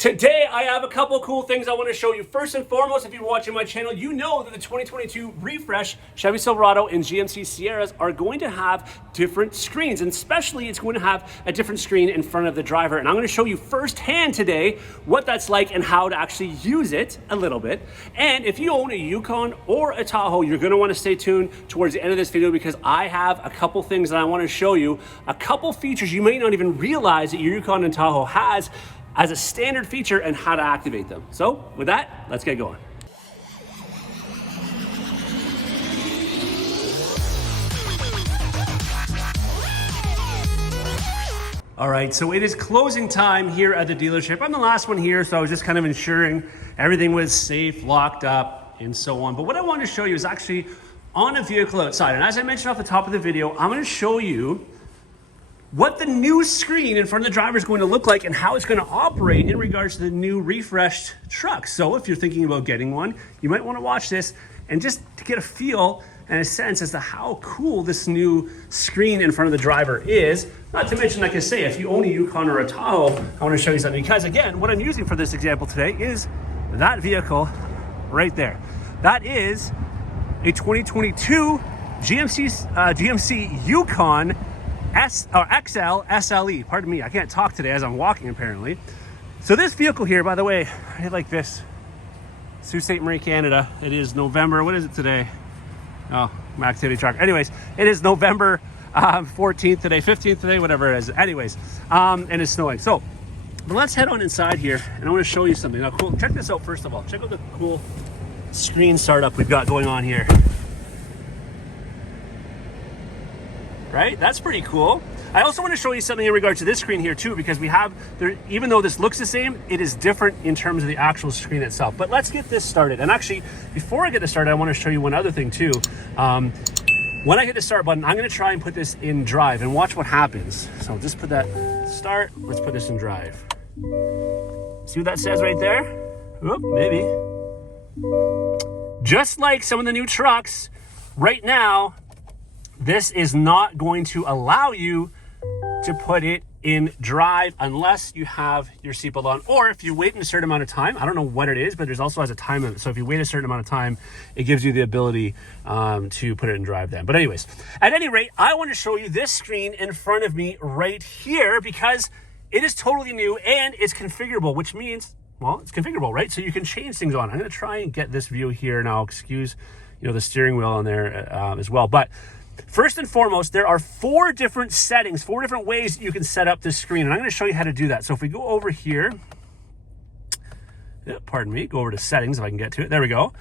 Today, I have a couple cool things I want to show you. First and foremost, if you're watching my channel, you know that the 2022 refresh Chevy Silverado and GMC Sierras are going to have different screens, and especially it's going to have a different screen in front of the driver. And I'm going to show you firsthand today what that's like and how to actually use it a little bit. And if you own a Yukon or a Tahoe, you're going to want to stay tuned towards the end of this video because I have a couple things that I want to show you, a couple features you may not even realize that your Yukon and Tahoe has as a standard feature and how to activate them. So with that, let's get going. All right, so it is closing time here at the dealership. I'm the last one here, so I was just kind of ensuring everything was safe, locked up, and so on. But what I want to show you is actually on a vehicle outside. And as I mentioned off the top of the video, I'm going to show you what the new screen in front of the driver is going to look like and how it's going to operate in regards to the new refreshed truck. So if you're thinking about getting one, you might want to watch this and just to get a feel and a sense as to how cool this new screen in front of the driver is. Not to mention, like I say, if you own a Yukon or a Tahoe, I want to show you something because, again, what I'm using for this example today is that vehicle right there. That is a 2022 GMC Yukon XL SLE. Pardon me, I can't talk today as I'm walking apparently. So this vehicle here, by the way, I like this. Sault Ste. Marie, Canada. It is November, what is it today? Oh, my activity truck. Anyways, it is November 14th today, 15th today, whatever it is. Anyways, and it's snowing. So, but let's head on inside here and I want to show you something. Now, cool. Check this out first of all. Check out the cool screen startup we've got going on here. Right? That's pretty cool. I also want to show you something in regard to this screen here too, because we have, even though this looks the same, it is different in terms of the actual screen itself. But let's get this started. And actually, before I get this started, I want to show you one other thing too. When I hit the start button, I'm going to try and put this in drive and watch what happens. So just put that start. Let's put this in drive. See what that says right there? Oop, maybe. Just like some of the new trucks, right now, this is not going to allow you to put it in drive unless you have your seatbelt on, or if you wait in a certain amount of time. I don't know what it is, but there's also has a time limit. So if you wait a certain amount of time, it gives you the ability to put it in drive then. But anyways, at any rate, I want to show you this screen in front of me right here because it is totally new and it's configurable, which means, well, it's configurable, right? So you can change things on. I'm going to try and get this view here now. Excuse, the steering wheel on there as well. But first and foremost, there are four different settings, four different ways that you can set up this screen. And I'm going to show you how to do that. So if we go over here, pardon me, go over to settings if I can get to it. There we go.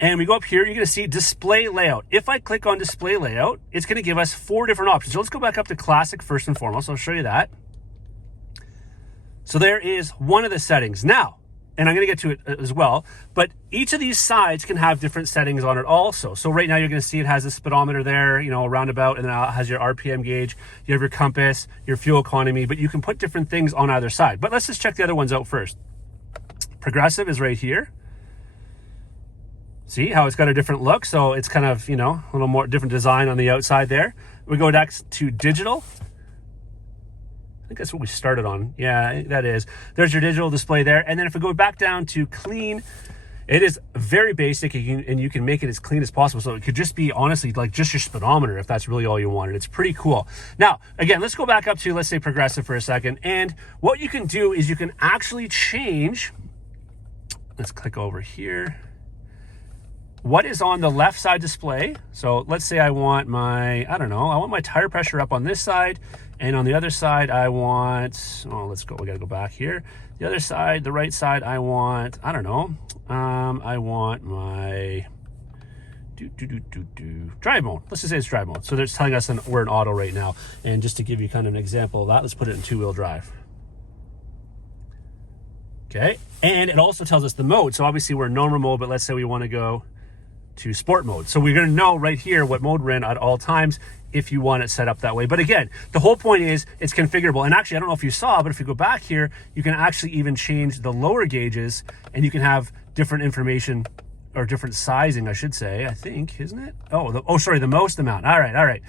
And we go up here, you're going to see display layout. If I click on display layout, it's going to give us four different options. So let's go back up to classic first and foremost. I'll show you that. So there is one of the settings. Now, and I'm going to get to it as well, but each of these sides can have different settings on it also. So right now you're going to see it has a speedometer there, a roundabout, and then it has your RPM gauge, you have your compass, your fuel economy, but you can put different things on either side. But let's just check the other ones out first. Progressive is right here. See how it's got a different look? So it's kind of, a little more different design on the outside there. We go next to digital. I think that's what we started on. Yeah, that is. There's your digital display there. And then if we go back down to clean, it is very basic and you can make it as clean as possible. So it could just be, honestly, like just your speedometer if that's really all you wanted. It's pretty cool. Now, again, let's go back up to, let's say, progressive for a second. And what you can do is you can actually change, let's click over here, what is on the left side display. So let's say I want my, I want my tire pressure up on this side. And on the other side, I want, let's go, we gotta go back here. The other side, the right side, I want, I want my drive mode. Let's just say it's drive mode. So they're telling us we're in auto right now. And just to give you kind of an example of that, let's put it in two-wheel drive. Okay, and it also tells us the mode. So obviously we're in normal mode, but let's say we wanna go to sport mode. So we're gonna know right here what mode we're in at all times if you want it set up that way. But again, the whole point is it's configurable. And actually, I don't know if you saw, but if you go back here, you can actually even change the lower gauges and you can have different information or different sizing, I should say, I think, isn't it? Sorry, the most amount. All right.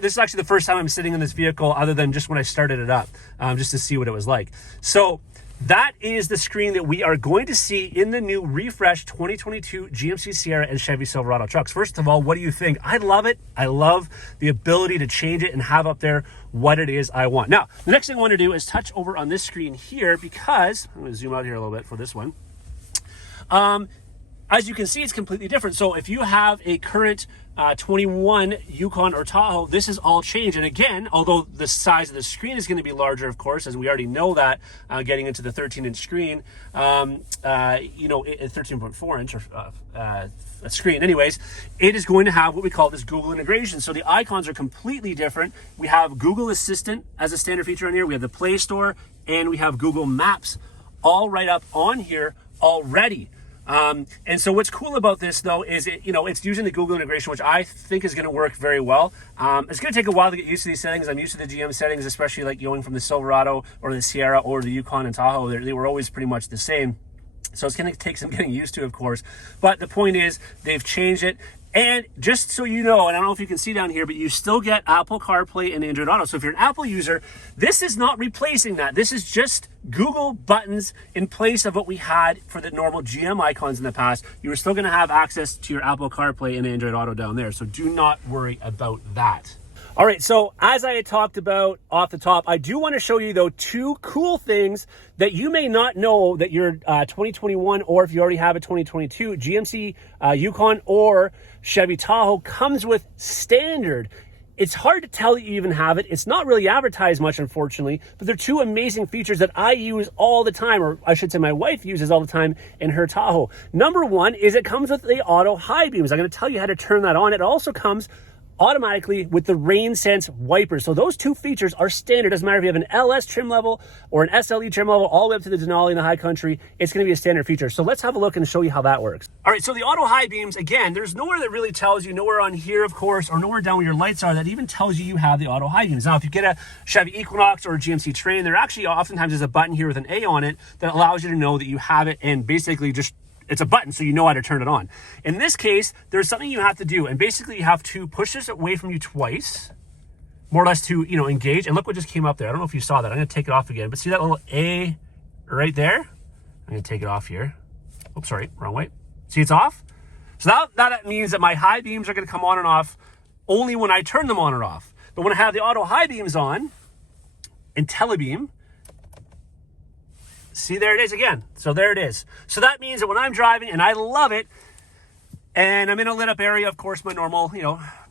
This is actually the first time I'm sitting in this vehicle other than just when I started it up, just to see what it was like. So That is the screen that we are going to see in the new refreshed 2022 GMC Sierra and Chevy Silverado trucks. First of all, what do you think? I love it. I love the ability to change it and have up there what it is I want. Now, the next thing I want to do is touch over on this screen here, because I'm going to zoom out here a little bit for this one. As you can see, it's completely different. So if you have a current 21 Yukon or Tahoe, this is all changed. And again, although the size of the screen is going to be larger, of course, as we already know that, getting into the 13-inch screen, 13.4-inch screen. Anyways, it is going to have what we call this Google integration. So the icons are completely different. We have Google Assistant as a standard feature on here. We have the Play Store, and we have Google Maps all right up on here already. And so what's cool about this though is it's using the Google integration, which I think is going to work very well. It's going to take a while to get used to these settings. I'm used to the GM settings, especially like going from the Silverado or the Sierra or the Yukon and Tahoe. They were always pretty much the same. So it's going to take some getting used to, of course. But the point is, they've changed it. And just so you know, and I don't know if you can see down here, but you still get Apple CarPlay and Android Auto. So if you're an Apple user, this is not replacing that. This is just Google buttons in place of what we had for the normal GM icons in the past. You are still going to have access to your Apple CarPlay and Android Auto down there. So do not worry about that. All right, so as I had talked about off the top, I do want to show you, though, two cool things that you may not know that your 2021, or if you already have a 2022 GMC Yukon or Chevy Tahoe comes with standard. It's hard to tell that you even have it. It's not really advertised much, unfortunately, but they're two amazing features that I use all the time, or I should say my wife uses all the time in her Tahoe. Number one is it comes with the auto high beams. I'm going to tell you how to turn that on. It also comes automatically with the rain sense wipers. So those two features are standard. Doesn't matter if you have an LS trim level or an SLE trim level all the way up to the Denali in the high country, it's going to be a standard feature. So let's have a look and show you how that works. All right, so the auto high beams, again, there's nowhere that really tells you, nowhere on here, of course, or nowhere down where your lights are that even tells you have the auto high beams. Now, if you get a Chevy Equinox or a GMC Terrain, there actually oftentimes is a button here with an A on it that allows you to know that you have it, and basically just it's a button, so you know how to turn it on. In this case, there's something you have to do, and basically you have to push this away from you twice, more or less to, engage. And look what just came up there. I don't know if you saw that. I'm going to take it off again, but see that little A right there? I'm going to take it off here. Oops, sorry, wrong way. See, it's off. So now that means that my high beams are going to come on and off only when I turn them on or off. But when I have the auto high beams on and telebeam, see, there it is again. So there it is. So that means that when I'm driving, and I love it, and I'm in a lit up area, of course, my normal,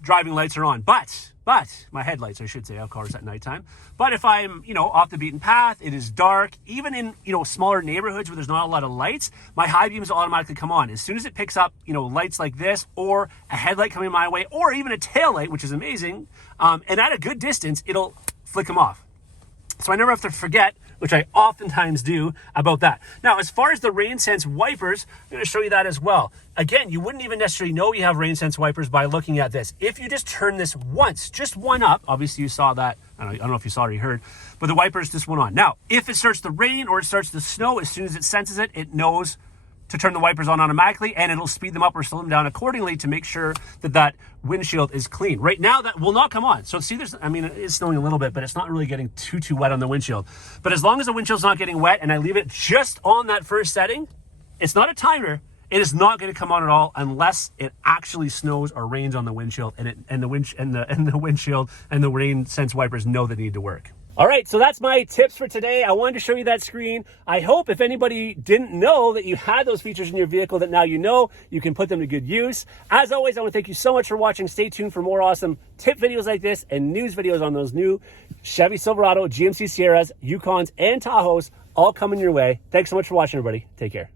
driving lights are on. But my headlights, I should say, of course, at nighttime. But if I'm, off the beaten path, it is dark, even in, smaller neighborhoods where there's not a lot of lights, my high beams will automatically come on. As soon as it picks up, lights like this, or a headlight coming my way, or even a tail light, which is amazing, and at a good distance, it'll flick them off. So I never have to forget, which I oftentimes do, about that. Now, as far as the rain sense wipers, I'm going to show you that as well. Again, you wouldn't even necessarily know you have rain sense wipers by looking at this. If you just turn this once, just one up, obviously you saw that, I don't know if you saw or you heard, but the wipers just went on. Now, if it starts to rain or it starts to snow, as soon as it senses it, it knows to turn the wipers on automatically, and it'll speed them up or slow them down accordingly to make sure that windshield is clean. Right now, that will not come on. So see, it's snowing a little bit, but it's not really getting too wet on the windshield. But as long as the windshield's not getting wet and I leave it just on that first setting, it's not a timer. It is not going to come on at all unless it actually snows or rains on the windshield, and the windshield and the rain sense wipers know they need to work. All right, so that's my tips for today. I wanted to show you that screen. I hope if anybody didn't know that you had those features in your vehicle, that now you know, you can put them to good use. As always, I want to thank you so much for watching. Stay tuned for more awesome tip videos like this and news videos on those new Chevy Silverado, GMC Sierras, Yukons, and Tahoes all coming your way. Thanks so much for watching, everybody. Take care.